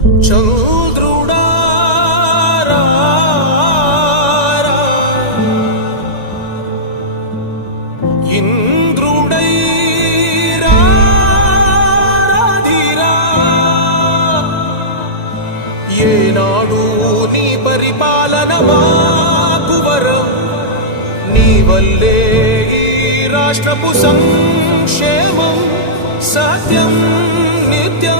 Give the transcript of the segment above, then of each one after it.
చంద్రుడా ఇంద్రుడై ఏనాడు నీ పరిపాలన మాకు నీ వల్లే ఈ రాష్ట్రపు సంక్షేమం సత్యం నిత్యం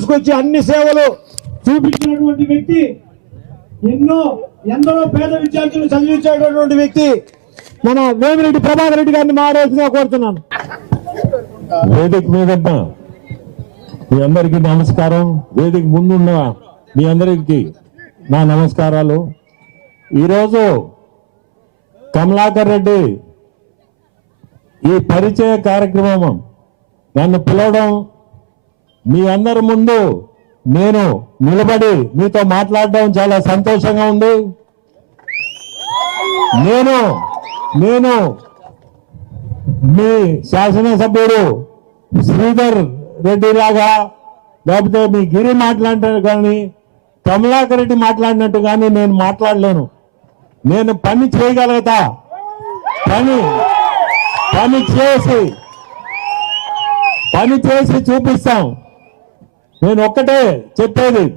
తీసుకొచ్చి అన్ని సేవలు చూపించినటువంటి వ్యక్తి ఎన్నో ఎందరో పేద విద్యార్థులు చదివించేటటువంటి వ్యక్తి మన వేమిరెడ్డి ప్రభాకర్ రెడ్డి గారిని మాట్లాడుతున్నా కోరుతున్నాను. వేదిక మీదన్న మీ అందరికీ నమస్కారం. వేదిక ముందున్న మీ అందరికీ నా నమస్కారాలు. ఈరోజు కమలాకర్ రెడ్డి ఈ పరిచయ కార్యక్రమం నన్ను పిలవడం మీ అందరి ముందు నేను నిలబడి మీతో మాట్లాడడం చాలా సంతోషంగా ఉంది. నేను నేను మీ శాసనసభ్యుడు శ్రీధర్ రెడ్డి లాగా లేకపోతే మీ గిరి మాట్లాడినట్టు కానీ కమలాకర్ రెడ్డి మాట్లాడినట్టు కానీ నేను మాట్లాడలేను. నేను పని చేయగలుగుతా. పని పని చేసి పని చేసి చూపిస్తాం. నేను ఒక్కటే చెప్పేది.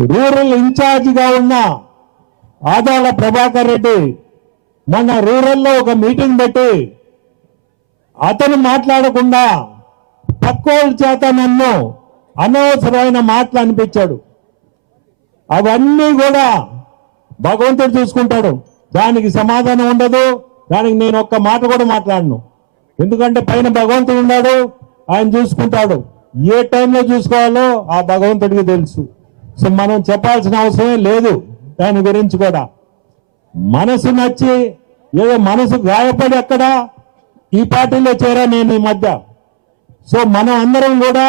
రూరల్ ఇన్ఛార్జిగా ఉన్న ఆదాల ప్రభాకర్ రెడ్డి మొన్న రూరల్లో ఒక మీటింగ్ పెట్టి అతను మాట్లాడకుండా తక్కువ చేత నన్ను అనవసరమైన మాటలు అనిపించాడు. అవన్నీ కూడా భగవంతుడు చూసుకుంటాడు. దానికి సమాధానం ఉండదు. దానికి నేను ఒక్క మాట కూడా మాట్లాడను. ఎందుకంటే పైన భగవంతుడు ఉన్నాడు. ఆయన చూసుకుంటాడు. ఏ టైంలో చూసుకోవాలో ఆ భగవంతుడికి తెలుసు. సో మనం చెప్పాల్సిన అవసరమే లేదు దాని గురించి కూడా. మనసు నచ్చి ఏదో మనసు గాయపడి అక్కడ ఈ పార్టీలో చేరా నేను ఈ మధ్య. సో మనం అందరం కూడా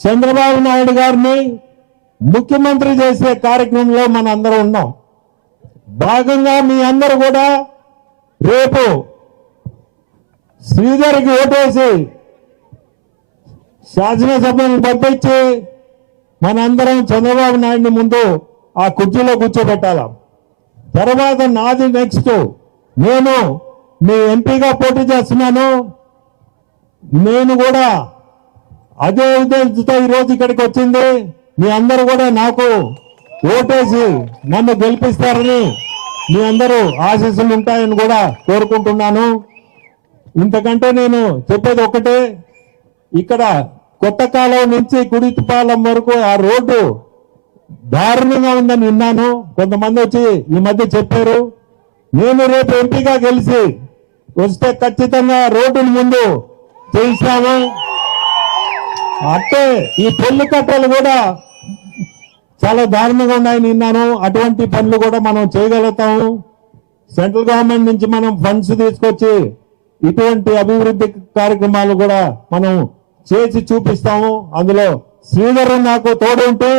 చంద్రబాబు నాయుడు గారిని ముఖ్యమంత్రి చేసే కార్యక్రమంలో మన అందరం ఉన్నాం. భాగంగా మీ అందరూ కూడా రేపు శ్రీధర్కి ఓటేసి శాసనసభను పంపించి మనందరం చంద్రబాబు నాయుడిని ముందు ఆ కుర్చీలో కూర్చోబెట్టాల? తర్వాత నాది నెక్స్ట్ నేను మీ ఎంపీగా పోటీ చేస్తున్నాను. నేను కూడా అదే ఉద్దేశంతో ఈరోజు ఇక్కడికి వచ్చింది. మీ అందరూ కూడా నాకు ఓటేసి నన్ను గెలిపిస్తారని మీ అందరూ ఆశీస్సులు ఉంటాయని కూడా కోరుకుంటున్నాను. ఇంతకంటే నేను చెప్పేది ఒకటే ఇక్కడ కొత్త కాలం నుంచి కుడితిపాలెం వరకు ఆ రోడ్డు దారుణంగా ఉందని విన్నాను. కొంతమంది వచ్చి ఈ మధ్య చెప్పారు. నేను రేపు ఎంపీగా గెలిచి వస్తే ఖచ్చితంగా రోడ్డుని ముందు చేయిస్తాము. అట్టే ఈ పెళ్ళి కట్టలు కూడా చాలా దారుణంగా ఉన్నాయని విన్నాను. అటువంటి పనులు కూడా మనం చేయగలుగుతాము. సెంట్రల్ గవర్నమెంట్ నుంచి మనం ఫండ్స్ తీసుకొచ్చి ఇటువంటి అభివృద్ధి కార్యక్రమాలు కూడా మనం చేసి చూపిస్తాము. అందులో శ్రీధర్ నాకు తోడు ఉంటే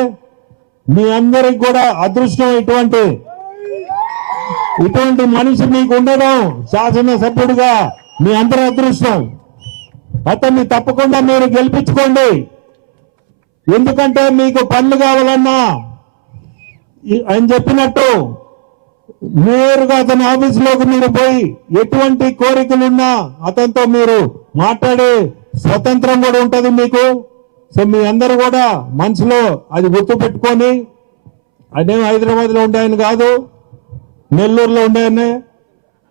మీ అందరికి కూడా అదృష్టం ఇటువంటి ఇటువంటి మనిషి మీకు ఉండడం శాసనసభ్యుడిగా మీ అందరి అదృష్టం. అతన్ని తప్పకుండా మీరు గెలిపించుకోండి. ఎందుకంటే మీకు పనులు కావాలన్నా అని చెప్పినట్టు నేరుగా అతని ఆఫీసులోకి మీరు పోయి ఎటువంటి కోరికలున్నా అతనితో మీరు మాట్లాడే స్వతంత్రం కూడా ఉంటుంది మీకు. సో మీ అందరూ కూడా మనసులో అది గుర్తు పెట్టుకొని అదేం హైదరాబాద్లో కాదు నెల్లూరులో ఉండే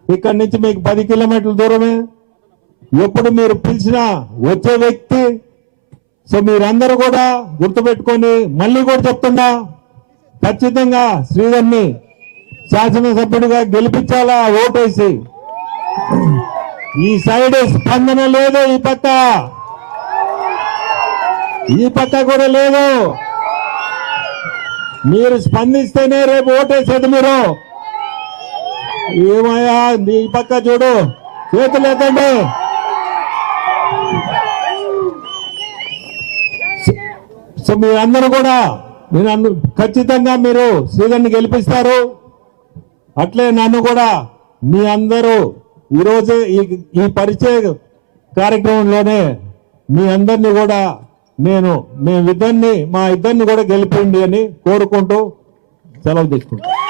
ఇక్కడి నుంచి మీకు పది కిలోమీటర్ల దూరమే. ఎప్పుడు మీరు పిలిచినా వచ్చే వ్యక్తి సో మీరందరూ కూడా గుర్తుపెట్టుకొని మళ్ళీ కూడా చెప్తున్నా ఖచ్చితంగా శ్రీధర్ని శాసనసభ్యుడిగా గెలిపించాలా ఓటేసి. ఈ సైడ్ స్పందన లేదు ఈ పక్క ఈ పక్క కూడా లేదు. మీరు స్పందిస్తేనే రేపు ఓటేసేది మీరు. ఏమయ్యా ఈ పక్క చూడు. చేతులు ఎత్తండి. సో మీరందరూ కూడా నేను అందు ఖచ్చితంగా మీరు శ్రీధర్ని గెలిపిస్తారు. అట్లే నన్ను కూడా మీ అందరూ ఈరోజు ఈ ఈ పరిచయ కార్యక్రమంలోనే మీ అందరినీ కూడా నేను మేమిద్దరిని మా ఇద్దరిని కూడా గెలిపిండి అని కోరుకుంటూ సెలవు తీసుకుంటాను